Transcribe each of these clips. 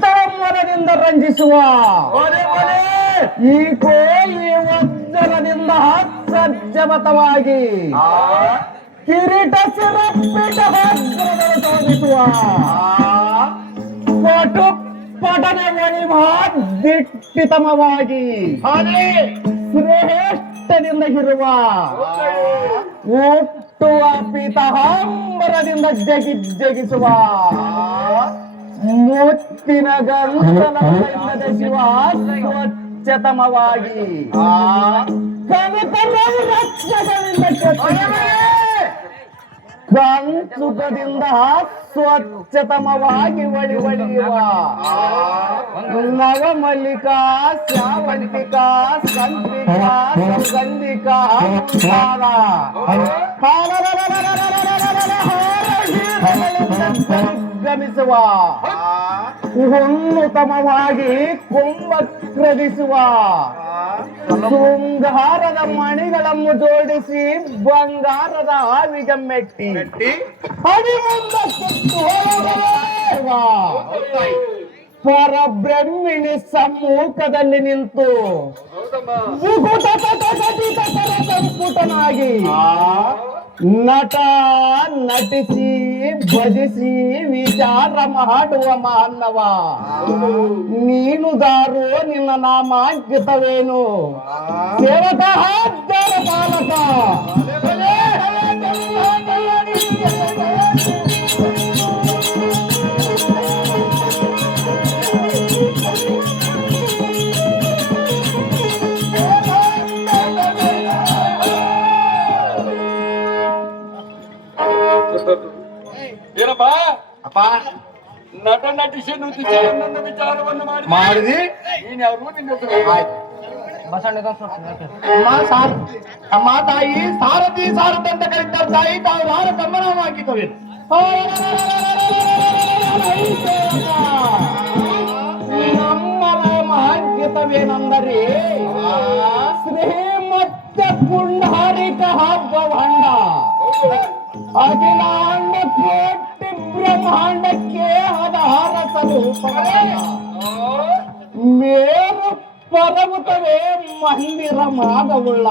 ತಮ್ಮರದಿಂದ ರಂಜಿಸುವ ಈ ಕೋಲಿ ವಜ್ರದಿಂದ ಸಜ್ಜಮತವಾಗಿ ಕಿರೀಟ ಸಿರಪಿಟ ವಜ್ರಗಳು ತೋರಿಸುವ ಪಟು ಪಟನೆ ಮಣಿಮಾ ದಿಟ್ಟಿತಮವಾಗಿ ಶ್ರೇಷ್ಠದಿಂದ ಇರುವ ಹುಟ್ಟುವ ಪಿತಾಂಬರದಿಂದ ಜಗಿಸುವ ಮುತ್ತಿನ ಗಂಟಲಿಲ್ಲದ ಶಿವ ಸ್ವಚ್ಛತಮವಾಗಿ ಕನಕರವು ರಕ್ಷಗಳಿಂದ ಕಂಚುಕದಿಂದ ಸ್ವಚ್ಛತಮವಾಗಿ ಒಳಿಯುವ ನವಮಲ್ಲಿಕಾ ಶ್ಯಾವಂತಿಕಾ ಸಂತ್ರಿಕಾ ಸುಗಂಧಿಕಾ ಗಮಿಸುವ ಉನ್ನತಮವಾಗಿ ಕುಂಭಕ್ರಗಿಸುವ ಶೃಂಗಾರದ ಮಣಿಗಳನ್ನು ಜೋಡಿಸಿ ಬಂಗಾರದ ಆವಿಗೆ ಮೆಟ್ಟಿ ಪರಬ್ರಹ್ಮಿಣಿ ಸಮ್ಮುಖದಲ್ಲಿ ನಿಂತು ಸಂಪುಟನಾಗಿ ನಟ ನಟಿಸಿ ಭಜಿಸಿ ವಿಚಾರ ಮಾಡುವ ಮಾನವ ನೀನು ದಾರು ನಿನ್ನ ನಾಮಾಂಕಿತವೇನು ಸೇವಕ ಪಾಲಕ ಏನಪ್ಪ ಅಪ್ಪ ನಟ ನಟಿಸಿ ನುತಿಸಿ ನನ್ನ ವಿಚಾರವನ್ನು ಮಾಡಿದಿ ನೀನ್ ಯಾರು ನಿನ್ನ ಅಮ್ಮ ತಾಯಿ ಸಾರಥಿ ಸಾರಥ ಅಂತ ಕರೀತಾರೆ ತಾಯಿ ತಾವು ಯಾರ ಗಮನವಾಗಿದ್ದೇವೆ ನಮ್ಮ ರಾಮಾಂಕಿತವೇನೆಂದರೆ ಶ್ರೀಮತ್ತ ಪುಂಡಾರಿಕ ಹಬ್ಬ ಭಂಡ ಅಖಿಲಾಂಡ ಕೋಟಿ ಬ್ರಹ್ಮಾಂಡಕ್ಕೆ ಆಧಾರ ಸ್ವರೂಪ ಮೇರು ಪರ್ವತವೇ ಮಂದಿರ ಮಾದವುಳ್ಳ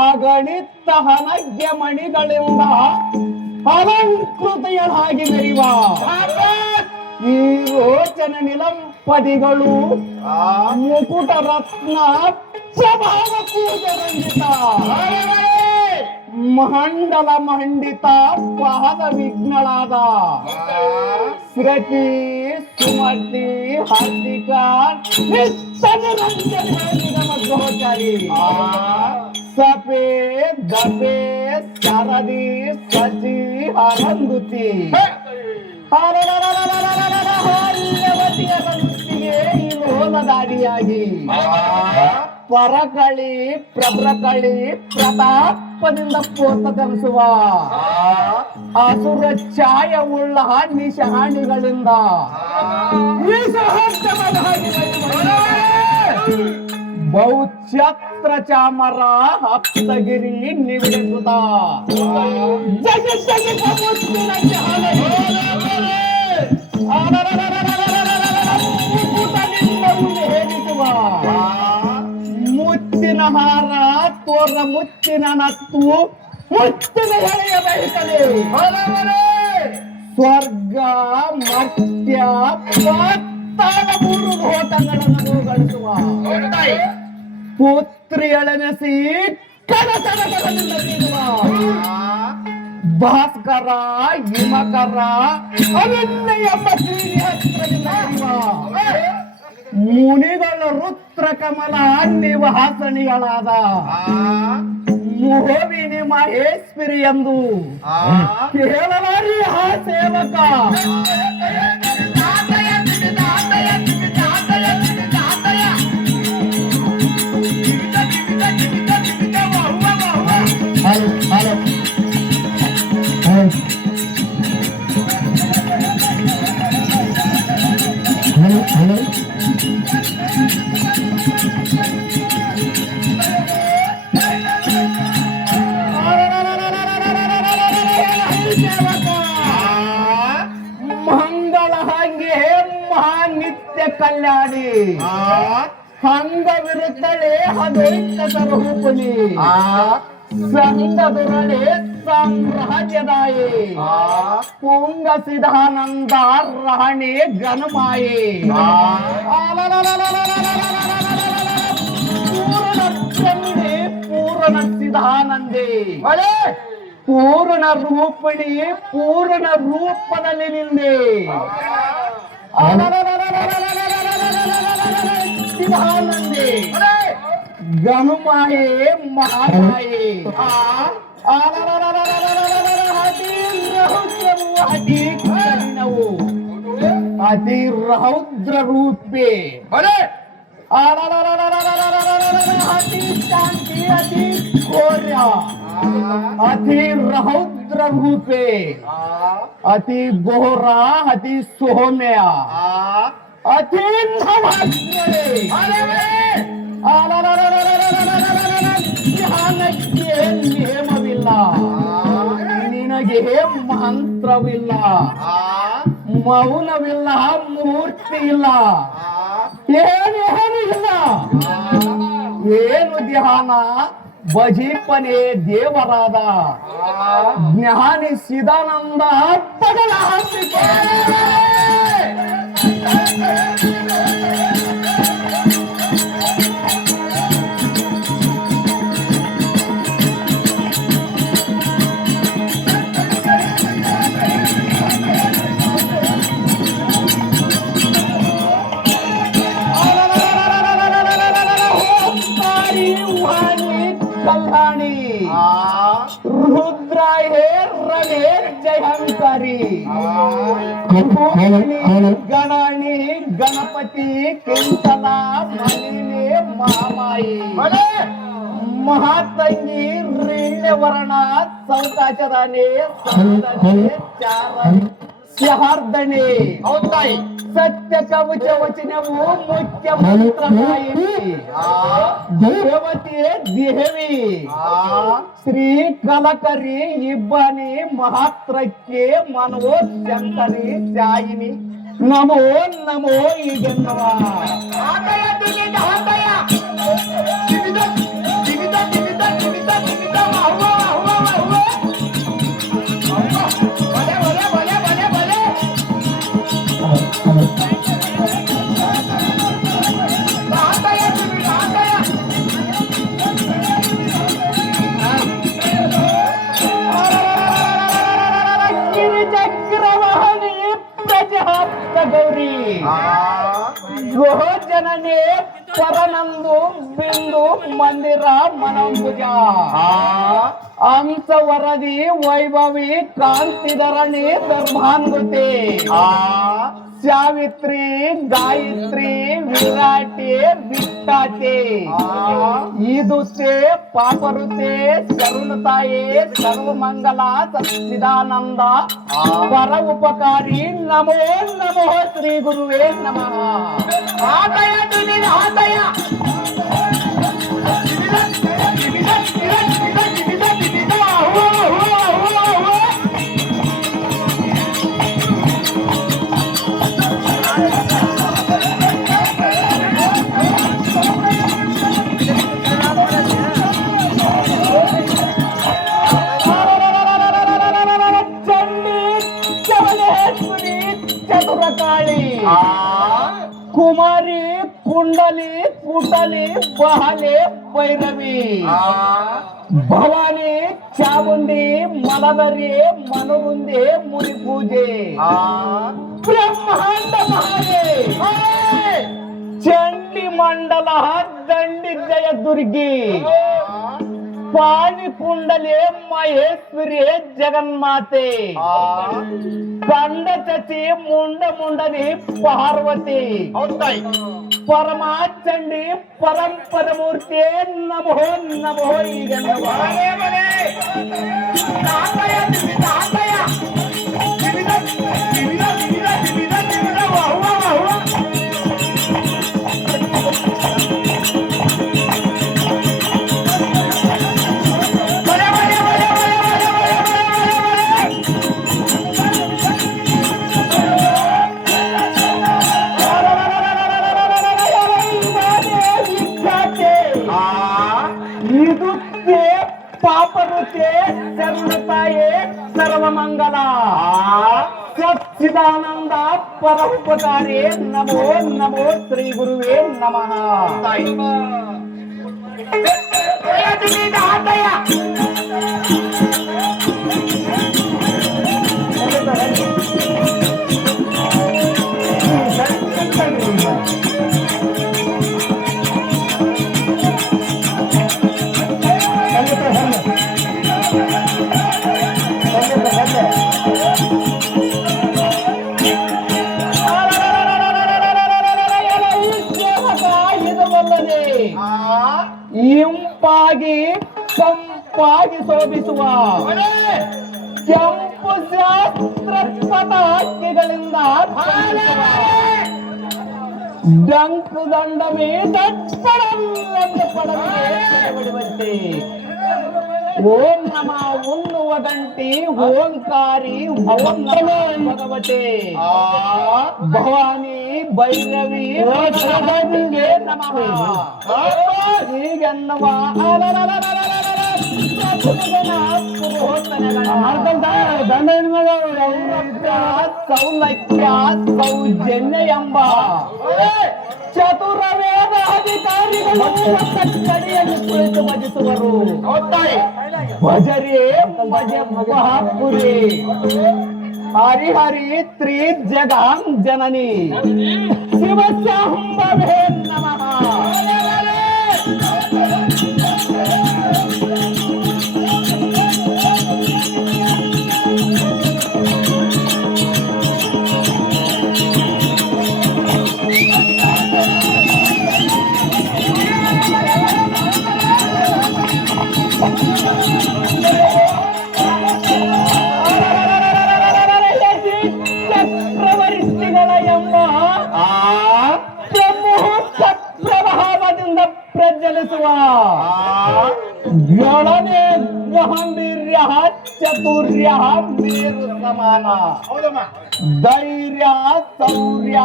ಆಗಣಿತ ಹನಗ್ಯ ಮಣಿಗಳಿಂದ ಅಲಂಕೃತೆಯಳಾಗಿ ಮೆರೆಯುವ ಈ ರೋಚನ ನಿಲಂಪದಿಗಳು ಮುಕುಟ ರತ್ನ ಪ್ರಭಾವ ಪೂಜೆ ರಂಜಿತ ಮಂಡಲ ಮಂಡಿತ ಪಾದ ವಿಘ್ನಳಾದ ಶ್ರತಿ ಸುಮತಿ ಹಾರ್ದಿಕ ಮಧ್ವಚಾರಿ ಸಪೆ ದಪೆ ಶಾರದಿ ಸಚಿ ಹರಂದುತಿ ಹಾರ್ಯವತಿಗೆ ಈ ಲೋಲದಾಡಿಯಾಗಿ ಪರಕಳಿ ಪ್ರಭ್ರಕಳಿ ಪ್ರತಾಪದಿಂದ ಪೋತ ಕಲಿಸುವ ಅಸುರ ಛಾಯವುಳ್ಳ ನಿಶಾಣಿಗಳಿಂದ ಬಹುಛತ್ರ ಚಾಮರ ಹಪ್ತಗಿರಿ ನಿವಿಡಿಸುತ್ತ ಹೇಳಿಸುವ ಮುತ್ತಿನ ಹಾರ ತೋರ ಮುತ್ತಿನ ನತ್ತು ಮುತ್ತಿನ ಎಳೆಯ ಬಯಸಲಿ ಸ್ವರ್ಗ ಮರ್ತ್ಯ ಪಾತಾಳ ಮೂರು ಭೂತಗಳನ್ನು ಗಳಿಸುವ ಪುತ್ರಿಯಳೆನೆಸಿ ಕನಸನಗಳಿಂದ ನೀಡುವ ಭಾಸ್ಕರ ಹಿಮಕರ ಅನನ್ಯ ಎಂಬ ಶ್ರೀಹಸ್ತ್ರದಿಂದ ಮುನಿಗಳ ರುದ್ರ ಕಮಲ ನಿವಾಸನಿಗಳಾದ ಮೋಹಿನಿ ಮಹೇಶ್ವರಿ ಎಂದು ಕೇಳಲಾರಿ ಆ ಸೇವಕ ಮಂಗಳ ಹಂಗೆ ಕಲ್ಯಾಣಿ ಅಂಗವಿರುತ್ತಳೆ ಅದೊಯ್ತ ರೂಪುನಿ ಸಂಗದುರಳೆ ಸಾಮ್ರಾಜ್ಯದಾಯಿ ಪುಂಗ ಸಿದ್ಧಾನಂದ ರಾಣಿ ಗಣಮಾಯಿ ಪೂರ್ಣ ಚಂಡಿ ಪೂರ್ಣ ಸಿದ್ಧಾನಂದಿ ಪೂರ್ಣ ರೂಪಿಣಿ ಪೂರ್ಣ ರೂಪದಲ್ಲಿ ನಿಂದೆ ಸಿದ್ಧಾನಂದಿ ಗಣಮಾಯೆ ಮಹಾಮಾಯೆ ಅತಿ ರೌದ್ರ ರೂಪೆ ಅತಿ ಶಾಂತಿ ಅತಿ ಘೋರ್ಯ ಅತಿ ರೌದ್ರ ರೂಪೆ ಅತಿ ಘೋರ ಅತಿ ಸೌಮ್ಯ ಅತಿ ಧ್ಯಾನಕ್ಕೆ ನೇಮವಿಲ್ಲ ನಿನಗೆ ಮಂತ್ರವಿಲ್ಲ ಮೌನವಿಲ್ಲ ಮೂರ್ತಿ ಇಲ್ಲ ಏನೇನು ಇಲ್ಲ ಏನು ಧ್ಯಾನ ಭಜಿಪನೆ ದೇವರಾದ ಜ್ಞಾನಿ ಸಿದಾನಂದ ಪಗಲ ಕಲ್ಯಾಣಿ ರುದ್ರ ಹೇ ರವೇ ಜಯಂಕರಿ ಗಣಾಣಿ ಗಣಪತಿ ಕಿಂತಲ ಮಲಿನೇ ಮಹಾಮಾಯಿ ಮಹಾತಂಗಿ ರೀಣ್ಯವರ್ಣ ಸೌತಾಚದಾನೆ ಸ್ಯಹಾರ್ದನೆ ಹೌದಾಯಿ ಸತ್ಯ ಕವಚ ವಚನವು ಮುಖ್ಯ ಮಂತ್ರವಾಯಿನಿ ದೇವತೆ ದೇವಿ ಶ್ರೀ ಕಲಕರಿ ಇಬ್ಬನಿ ಮಹಾತ್ರಕ್ಕೆ ಮನೋ ಶಂಕರಿ ಜಾಯಿನಿ ನಮೋ ನಮೋ ಈಗೆನ್ನುವ ಚಕ್ರವಾಹನಿ ಪ್ರಜಾಪ್ತ ಗೌರಿ ಗೋಜನನೆ ಪರನಂದು ಬಿಂದು ಮಂದಿರ ಮನಂಬುಜ ಅಂಶ ವರದಿ ವೈಭವಿ ಕಾಂತಿಧರಣಿ ಧರ್ಮಾನ್ವತೆ ಸಾವಿತ್ರಿ ಗಾಯತ್ರಿ ವಿರಾಟೆ ವಿಟ್ಟಾತೆ ಈದುತೆ ಪಾಪರುತೆ ಶರಣತಾಯೇ ಸರ್ವಮಂಗಲ ಸಚ್ಚಿದಾನಂದ ಪರ ಉಪಕಾರಿ ನಮೋ ನಮೋ ಶ್ರೀ ಗುರುವೇ ನಮಃ ಆತಯ ಆತಯ ಚತುರಕಾಳಿ ಕುಮಾರಿ ಕುಂಡಲಿ ಕುಟಲಿ ಬಹಲೆ ಭೈರವಿ ಭವಾನಿ ಚಾಮುಂಡಿ ಮಲದರಿ ಮನುಗುಂದೆ ಮುನಿ ಪೂಜೆ ಬ್ರಹ್ಮಾಂಡ ಮಹಾರೇ ಚಂಡಿ ಮಂಡಲ ದಂಡಿ ಜಯ ದುರ್ಗಿ ಪಾಣಿ ಕುಂಡಲೆ ಮಹೇಶ್ವರಿ ಜಗನ್ಮಾತೆ ಕಂಡ ಚಚಿ ಮುಂಡ ಮುಂಡನಿ ಪಾರ್ವತಿ ಪರಮಾಚಂಡಿ ಪರಂಪರ ಮೂರ್ತಿ ನಮೋ ನಮೋ ಈಗ ಮೂರ್ತಿ ಶರಣತಾಯೇ ಸರ್ವಮಂಗಲ ಸಚ್ಚಿದಾನಂದ ಪರೋಪಕಾರೇ ನಮೋ ನಮೋ ಶ್ರೀ ಗುರುವೇ ನಮಃ. ಇಂಪಾಗಿ ಸಂಪಾಗಿ ಶೋಭಿಸುವ ಕೆಂಪು ಶಾಸ್ತ್ರ ಪತಾಕೆಗಳಿಂದ ಡಂಕು ದಂಡವೇ ದಟ್ಟಡವೆಂದು ಪಡಬಿಡುವಂತೆ ಓಂ ನಮ ಉಣ್ಣುವ ಗಂಟಿ ಓಂಕಾರಿ ಓಂ ನಮೋ ಭಗವತೆ ಭವಾನಿ ಭೈರವಿ ನಮಃ ಹೀಗೆನ್ನುವ ಸೌಲಭ್ಯ ಸೌಜನ್ಯ ಎಂಬ ಚತುರ ವೇದ ಅಧಿಕಾರಿಗಳು ಕಡಿಯಲ್ಲಿ ಕುಳಿತು ಭಜಿಸುವರು. ಭಜರೇ ಭಜ ಮಹಾಪುರಿ ಹರಿಹರಿ ತ್ರಿ ಜಗಾಂ ಜನನಿ ಶಿವಶಂಭವೇ ನಮಃ. ಚಕ್ರವರ್ತಿಗಳ ಎಂಬ ಪ್ರಭಾವದಿಂದ ಪ್ರಜ್ವಲಿಸುವ ಗಳನೆ ಗಾಂಭೀರ್ಯ ಚತುರ್ಯ ಮೇರು ಸಮಾನ ಧೈರ್ಯ ಶೌರ್ಯ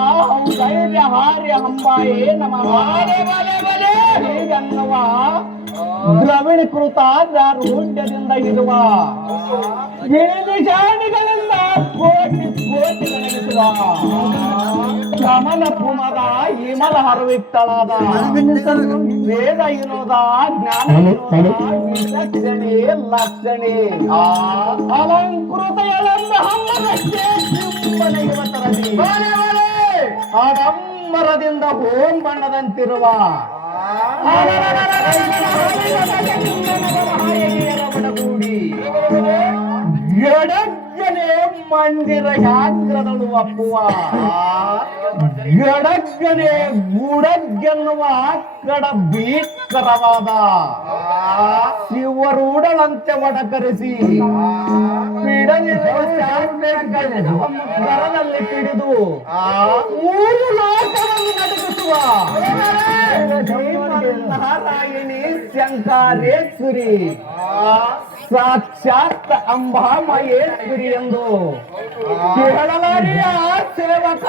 ಧೈರ್ಯ ಹಾರ್ಯ ಅಂಬಾಯೇ ನಮಃ. ಹೀಗೆನ್ನುವ ದ್ರವಿಣೀಕೃತ ದಾರುಢ್ಯದಿಂದ ಇರುವ ವೇದಿಶಾಣಿಗಳಿಂದ ಕೋಟಿ ಕೋಟಿ ನಡೆಸುವ ಕಮಲ ಕುಮರ ಹಿಮಲ ಹರವಿಟ್ಟಳಾದ ವೇದ ಇರೋದ ಜ್ಞಾನ ವಿಚಕ್ಷಣೆ ಲಕ್ಷಣೆ ಅಲಂಕೃತ ಎಳೆಂಬ ಹಮ್ಮರಕ್ಕೆ ಸಿಂಪನೆ ಯುವತರಲ್ಲಿ ಆಡಂಬರದಿಂದ ಓಂ ಬಣ್ಣದಂತಿರುವ ಬಡಗೂಡಿ ಎಡಗ್ಗನೆ ಮಂದಿರ ಯಾಗ್ರದಳು ಅಪ್ಪುವ ಎಡಗ್ಗನೆ ಗೂಡಗ್ಗೆನ್ನುವ ಕಡ ಭೀಕರವಾದ ಶಿವರೂಢಳಂತೆ ಒಡಕರಿಸಿ ಕರದಲ್ಲಿ ಪಿಡಿದು ಮೂರು ಲೋಕವನ್ನು ನಟಗಿಸುವ ನಾರಾಯಣಿ ಶಂಕರೇಶ್ವರಿ ಸಾಕ್ಷಾತ್ ಅಂಬಾಮಯೇಶ್ವರಿ ಎಂದು ಕೇಳಲಾರಿಯ ಸೇವಕ